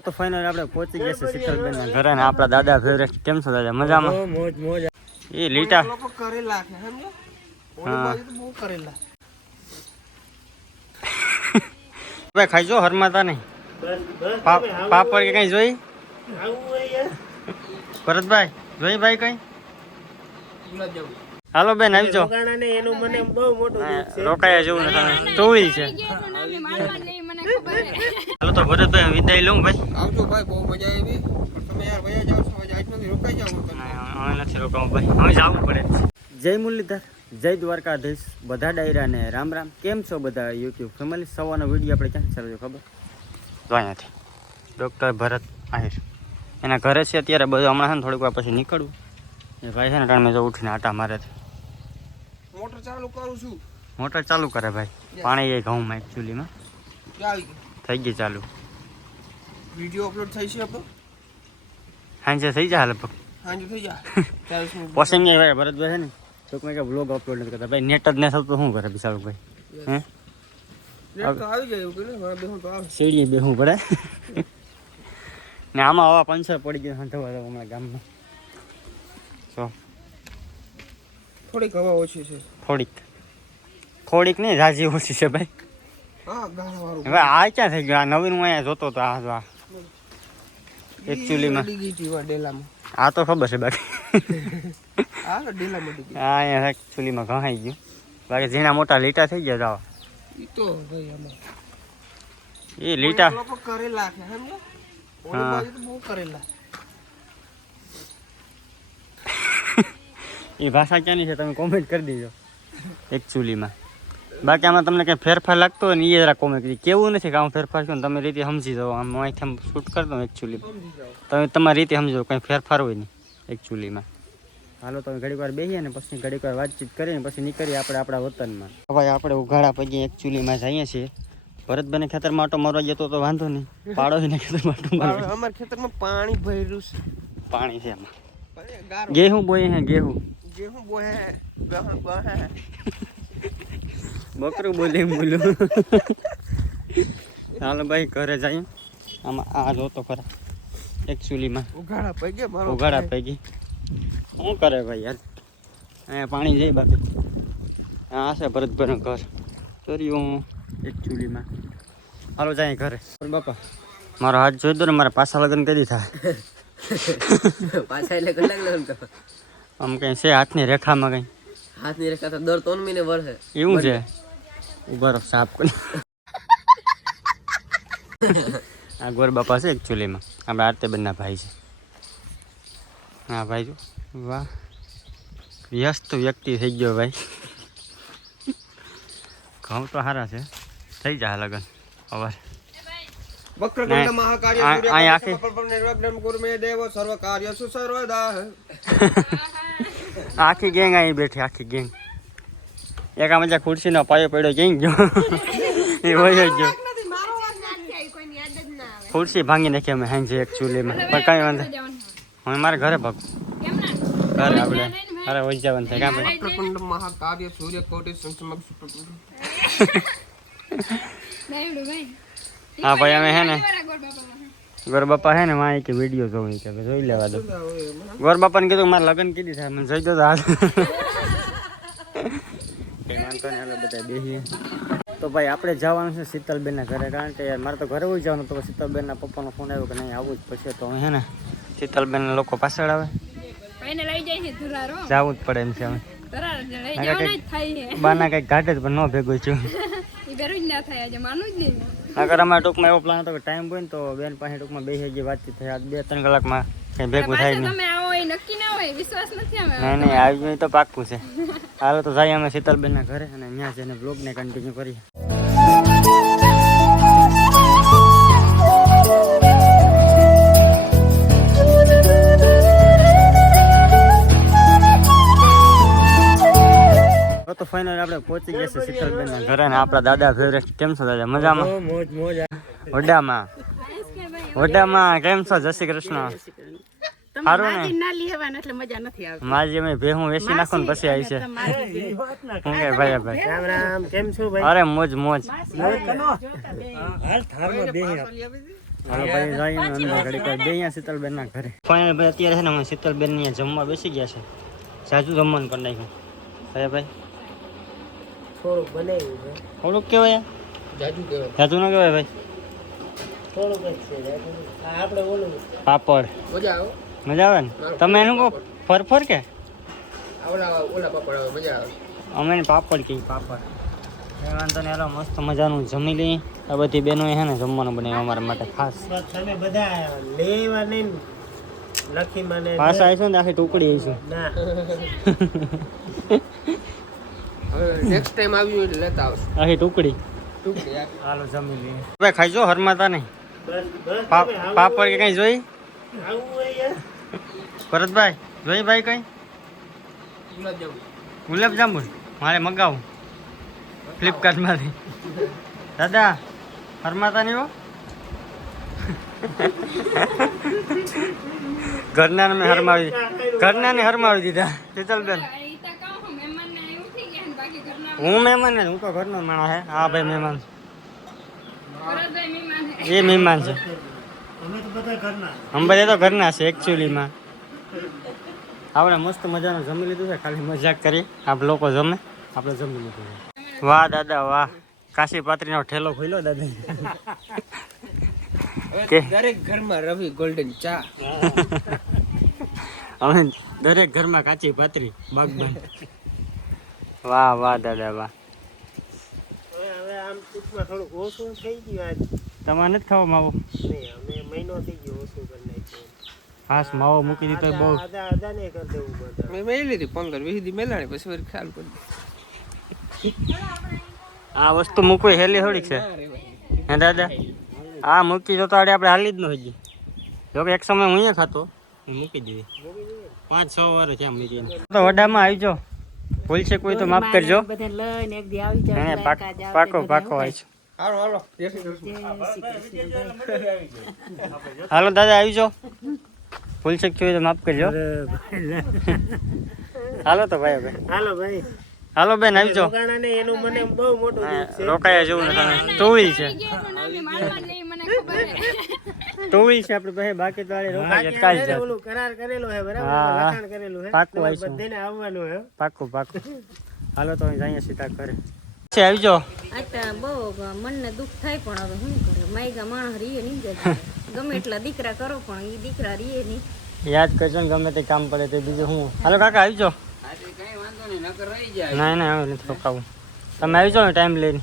તો ફાઇનલ આપણે પહોંચી ગયા છે શીતલબેન ના ઘરે ને આપણા દાદા ફેવરેટ કેમ છો દાદા? મજામાં? મોજ મોજ. એ લીટા. લોકો કરેલા છે સમજો ઓલી બાજુ તો બહુ કરેલા ભાઈ ખાઈજો હરમાતા નહીં. બસ બસ. પાપડ કે કઈ જોઈ? ભરતભાઈ જોઈ ભાઈ કઈ? હાલો બેન આવજો. રોકાણા ને એનું મને બહુ મોટું દુઃખ છે. રોકાયા જેવું નથી ટોવી છે. હાલો તો ભરતભાઈ વિદાય લઉં ભાઈ. આવજો ભાઈ બહુ મજા આવી. તમે યાર વયા જાવ છો આજ નથી રોકાઈ જાવ હવે નથી રોકાવું ભાઈ. હવે જવું પડે. જય મુરલીધર જય દ્વારકાધીશ. બધા ડાયરાને રામ રામ. કેમ છો બધા યુટ્યુબ ફેમિલી સવારનો વીડિયો આપણે ક્યાં ચાલુ ખબર? તો અહીંયાથી. ડૉક્ટર ભરત આહિર. એના ઘરે છે અત્યારે બધું. હમણાં છે ને થોડીક વાર પછી નીકળવું એ ભાઈ છે ને ટાઈમે જો ઉઠીને આટા મારે છે. મોટર ચાલુ કરું છું. મોટર ચાલુ કરે ભાઈ. પાણી એ ઘઉંમાં એકચ્યુઅલીમાં થઈ ગઈ ચાલુ. વીડિયો અપલોડ થઈ છે આપણો સાંજે થઈ જાય લગભગ. હાંજે થઈ મિનિટ પોસિંગ ભાઈ ભરતભાઈ છે ને તો મેં કે બ્લોગ અપલોડ નથી કરતા. ભાઈ નેટ જ ને થતું શું કરે બિચારું ભાઈ હે? સીડીએ બેહવું પડે. ને આમાં હવા પંચર પડી ગયો દો હમણાં ગામમાં. તો થોડીક હવા ઓછી છે. થોડીક. થોડીક નહીં રાજી ઓછી છે ભાઈ. હવે આ ક્યાં થઈ ગયો? આ નવીન હું અહીંયા જોતો હતો આ આ. Actually માં. મળી ગઈ હતી વા ડેલામાં. આ તો ખબર છે બાકી. હા અહીંયા એકચ્યુઅલીમાં ઘણાઈ ગયું. બાકી ઝીણા મોટા લીટા થઈ ગયા જાવ તો એ લીટા. કરેલા છે હા. બહુ કરેલા. એ ભાષા ક્યાંની છે? તમે કોમેન્ટ કરી દેજો. એકચ્યુઅલીમાં બાકી આમાં તમને કંઈ ફેરફાર લાગતો હોય ને એ જરા કોમેન્ટ કરી. કેવું નથી કે આમ ફેરફાર છું ને તમે રીતે સમજી જાઓ. આમ અહીંથી આમ શૂટ કરતો એકચ્યુઅલી તમે તમારી રીતે સમજો કંઈ ફેરફાર હોય નહીં એકચ્યુઅલીમાં હાલો તમે ઘડીક વાર બેસીએ ને પછી ઘડીક વાર વાતચીત કરીને પછી નીકળીએ આપણે આપણા વતનમાં હવે આપણે ઉઘાડા પછી એકચ્યુઅલીમાં જઈએ છીએ. ભરતભાઈ ખેતરમાં આટો મારવા જતો તો વાંધો નહીં. પાડોશીને ખેતરમાં આટો મારવા. અમારા ખેતરમાં પાણી ભર્યું છે. પાણી છે એમાં. ગેહું બોય હે ગેહું. ગેહું બોહે ગહું બોહે બકરું બોલે એમ બોલું. હાલો ભાઈ ઘરે જઈએ. આમાં આ જોતો ખરા એકચ્યુઅલીમાં ઉઘાડા પગે ગયા ઉઘાડા પૈકી શું કરે ભાઈ યાર? અહીંયા પાણી જઈ બાકી. આ છે ભરતભાઈનું ઘર. કર્યું ચૂલીમાં હાલો જાય ઘરે. બાપા. મારો હાથ જોઈ દો ને મારા પાછા લગ્ન કરી થાય. પાછા એટલે કલાક લગ્ન તો આમ કંઈ છે હાથની રેખામાં કંઈ? હાથની રેખા તો દર ત્રણ મહિને વળે. એવું છે? ઊભા રહો સાફ કરી. આ ગોર બાપા છે એકચ્યુઅલીમાં આપણા આરતેબેનના ભાઈ છે. હા ભાઈ જો. વાહ. વ્યસ્ત વ્યક્તિ થઈ ગયો ભાઈ. ઘઉં તો સારા છે. થઈ જાય લગન. અવાર આખી ગેંગ અહીં બેઠી આખી ગેંગ. એક આમ જ્યાં ખુરશીનો પાયો પડ્યો જઈ ગયો. એ હોય જ ગયો. ખુરશી ભાંગી નાખી અમે હાંજે એકચ્યુઅલીમાં પણ કાંઈ વાંધો હું મારે ઘરે ભાગ ઘરે આપણે. અરે હોય જવાનું થાય કામ ભાઈ સૂર્ય કોટી સંસમક હા ભાઈ અમે હે ને ગોર બાપા હે. ને માં કે વીડિયો જોઈ કે જોઈ લેવા દો. ગોર બાપાને કીધું મારા લગ્ન કીધી થાય મને જોઈ દો તો હાલ. કઈ વાંધો નહીં હાલો બધા બેસીએ તો ભાઈ આપણે જવાનું છે શીતલબેનના ઘરે કારણ કે યાર મારે તો ઘરે હોય જવાનું તો શીતલબેનના પપ્પાનો ફોન આવ્યો કે નહીં આવું જ પછી તો હે ને શીતલબેનના લોકો પાછળ આવે. જવું જ પડે એમ છે અમે બાના કંઈક ઘાટે જ પણ ન ભેગું છું. અગર અમારા ટૂંકમાં એવો પ્લાન હતો કે ટાઈમ હોય ને તો બેન પાસે ટૂંકમાં બેસી ગઈ વાતચીત થઈ આજ બે ત્રણ કલાકમાં કંઈ ભેગું થાય નહીં. નહીં આવી. તો પાક્કું છે. હાલો તો જાય અમે શીતલબેનના ઘરે અને ત્યાં જઈને બ્લોગને કન્ટિન્યુ કરીએ. તો ફાઇનલ આપણે પહોંચી ગયા છે શીતલબેનના ઘરે અને આપણા દાદા ફેવરેટ કેમ છો દાદા? મજામાં? મોજ મોજ. વડામાં. વડામાં કેમ છો? જય શ્રી કૃષ્ણ. સારું ને. ના લેવાના એટલે મજા નથી આવતી. માજી અમે ભેહું વેસી નાખો ને પછી આવી છે. હું કે ભાઈ ભાઈ. રામ રામ કેમ છો ભાઈ? અરે મોજ મોજ. હાલ થારમાં બેહી હાલો ભાઈ જઈને અંદર ઘડીક વાર. બે શીતલબેન ના ઘરે. ફાઇનલ ભાઈ અત્યારે છે ને અમે શીતલબેન ને જમવા બેસી ગયા છે. સાચું જમવાનું કરી નાખ્યું. ભાઈ ભાઈ. થોડુંક બનાવ્યું છે. થોડુંક કહેવાય. જાજુ કહેવાય. સાચું ન કહેવાય ભાઈ. થોડુંક જ છે જાજુ નહીં. આ આપણે ઓલું પાપડ. મજા આવે. મજા આવે ને? તમે એનું કહો ફરફર કે? આ ઓલા ઓલા પાપડ આવે મજા આવે. અમે પાપડ કે પાપડ. એ વાંધો ને હાલો મસ્ત મજાનું જમી લઈ આ બધી બહેનો છે ને જમવાનું બનાવ્યું અમારા માટે ખાસ. તમે બધા લેવા નહીં લખી મને પાછા આવીશું ને આખી ટુકડી આવીશું. હવે નેક્સ્ટ ટાઈમ આવ્યું એટલે લેતા આવશું. આખી ટુકડી. ટૂંકી આ હાલો જમી લઈએ. ભાઈ ખાઈજો હરમાતા નહીં પાપડ કે કઈ જોઈ? આવું યાર. ભરતભાઈ જોઈ ભાઈ કઈ? ગુલાબજાંબુ ગુલાબ જાંબુ? મારે મગાવું. ફ્લિપકાર્ટમાંથી. દાદા હરમાતા નહીં હો. ઘરના મેં હરમાવી ઘરના ને હરમાવી દીધા. શીતલબેન હું મહેમાન હું તો ઘરનો માણસ હે હા ભાઈ મહેમાન એ મહેમાન છે. અમે તો બધા ઘરના. અમે બધા તો ઘરના છે એકચ્યુઅલીમાં આપણે મસ્ત મજાનું જમી લીધું છે ખાલી મજાક કરી. આપ લોકો જમે. આપણે જમી લીધું છે. વાહ દાદા વાહ. કાશી પાત્રીનો ઠેલો ખોલ્યો દાદા. દરેક ઘરમાં રવિ ગોલ્ડન ચા. અમે દરેક ઘરમાં કાચી પાત્રી બાગબાન. વાહ વાહ દાદા વાહ. હવે હવે આમ ટૂંકમાં થોડુંક ઓછું થઈ ગયું આજ. તમારે નથી ખાવા માવો? મહિનો થઈ ગયો ઓછું હાસ માવો મૂકી દીધો બહુ. મેં મેં લીધી પંદર વીસ દી મેલાણી પછી વળી ખ્યાલ કરી આ વસ્તુ મૂકવી હેલી થોડીક છે. હે દાદા આ મૂકી જતો આડે આપણે હાલી જ ન હોય જો કે એક સમય હું અહીંયા ખાતો મૂકી દીધી પાંચ છ વાર છે આમ મૂકીને તો વડામાં આવી જો ભૂલ છે કોઈ તો માફ કરજો. બધે લઈને એક દી આવી જાવ હે પાક પાકો આવી છે હાલો દાદા આવી જાઓ. ભૂલ છે કોઈ તો માફ કરજો. હાલો તો ભાઈ ભાઈ હાલો ભાઈ. હાલો બેન આવી જાઓ. ને એનું મને બહુ મોટું રોકાયા જેવું નથી ટુ વ્હીલ છે. ટુ વ્હીલ છે બાકી તો રોકાય કાલ બાકી ઓલું કરાર કરેલો હે બરાબર. લખાણ કરેલું હે. બધાને આવવાનું હે. પાકું પાકું. હાલો તો અહીં જઈએ સીધા કરે છે આવજો. બહુ મનને દુઃખ થાય પણ હવે શું કરે માયગા માણસ રીએ નહીં જાય ગમે એટલા દીકરા કરો પણ એ દીકરા રીએ નહીં. યાદ કરજો ને ગમે તે કામ પડે તે બીજું હું હાલો કાકા આવજો. જાઓ આજે કઈ વાંધો નહીં નકર રહી જાય. ના ના હવે નથી રોકાવું. તમે આવી જાઓ ને ટાઈમ લઈને.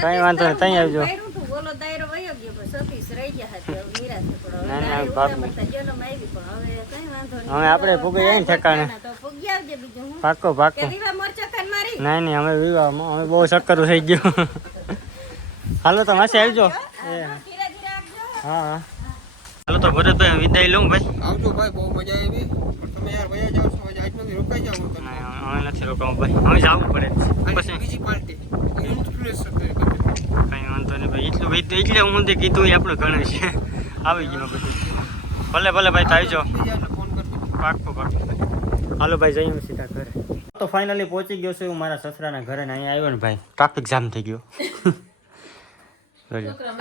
કાંઈ વાંધો નહીં ત્યાં આવજો. બોલો દાયરો વયો ગયો પણ સતીશ રહી ગયા હતા. હવે નિરાશ આપણે ભૂગી જાય ઠેકાણે તો ભૂગી આવજે બીજું હું. પાકો પાકો નહીં નહીં અમે વિવાહમાં અમે બહુ ચક્કર થઈ ગયું. હાલો તો માસી આવજો. એ હા. ધીરે ધીરે આપજો હા હા. હાલો તો ભરતભાઈ વિદાય લઉં ભાઈ. આવજો ભાઈ બહુ મજા આવી. પણ તમે યાર વયા જાવ છો આજ નથી રોકાઈ જાવ તમે નહીં, હવે નથી રોકાવું ભાઈ. હવે જવું પડે. પછી બીજી પાર્ટી. કઈ વાંધો નહીં ભાઈ. એટલું ભાઈ એટલે હું તે કીધું એ આપણે ઘણું છે. આવી ગયું બધું ભલે ભલે ભાઈ થાય જો પાક્કો પાક્કો. હાલો ભાઈ જઈએ સીધા ઘરે. તો ફાઇનલી પહોંચી ગયો છું હું મારા સસરાના ઘરે ને અહીંયા આવ્યો ને ભાઈ. ટ્રાફિક જામ થઈ ગયો.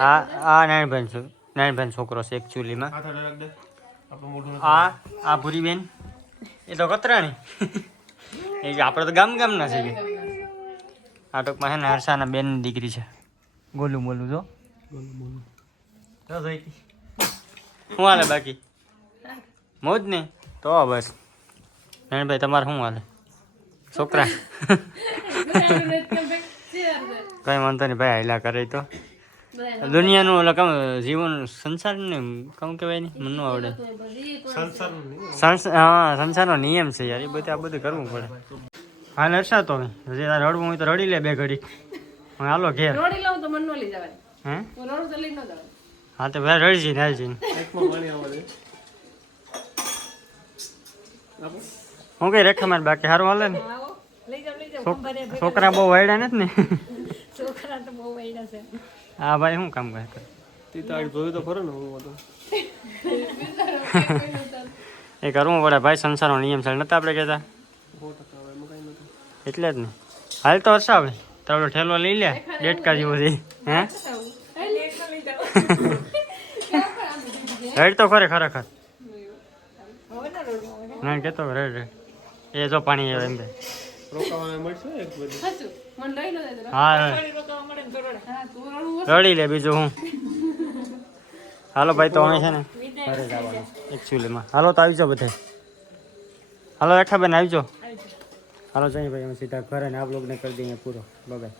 આ આ નારાયણભાઈ છું નારાયણભાઈ છોકરો છે એકચ્યુઅલીમાં આ આ ભૂરીબેન. એ તો કતરાણી. એ આપણે તો ગામ ગામના છે આ ટૂંકમાં છે ને હર્ષાના બેન દીકરી છે. ગોલું બોલું જો. શું હાલે બાકી? મોજ ને? તો બસ. નણભાઈ તમારે શું હાલે? છોકરા? કઈ વાંધો નહીં ભાઈ હાયલા કરે તો. દુનિયાનું ઓલા કામ જીવન સંસાર ને કમ કહેવાય નહીં મનનું ન આવડે. સંસાર હા સંસારનો નિયમ છે યાર એ બધું આ બધું કરવું પડે. હા નરસા તો હવે. જે તારે રડવું હોય તો રડી લે બે ઘડી. હું હાલો ઘેર. રડી લઉં તો મને ન લઈ જવાય. હે? રડું તો લઈ ન જવાય. હા તો ભાઈ રડજી ને હાલજી. હું કઈ રેખા મારે બાકી સારું હાલે ને? છોકરા બહુ વાયડા નથી ને? છોકરા તો બહુ વાયડા છે. હા ભાઈ શું કામ કરે? એ કરવું પડે ભાઈ સંસારનો નિયમ છે. નતા આપણે કહેતા? એટલે જ ને. હાલ તો હર્ષા હવે. તારો ઠેલો લઈ લે ડેટકા જેવો છે. હે? રેડ તો ખરે ખરેખર. ના કેતો રેડ રેડ. એ જો પાણી આવે એમ કે મળશે? એક બધું મને લઈ લો હા હા. રડી લે બીજું હું. હાલો ભાઈ તો અમે છે ને. ઘરે જવાનું એકચ્યુઅલીમાં હાલો તો આવી જાઓ બધે. હાલો રેખાબેન આવી જાઓ હાલો જઈએ ભાઈ અમે સીધા ઘરે ને આ બ્લોગને કરી દઈએ પૂરો. બાય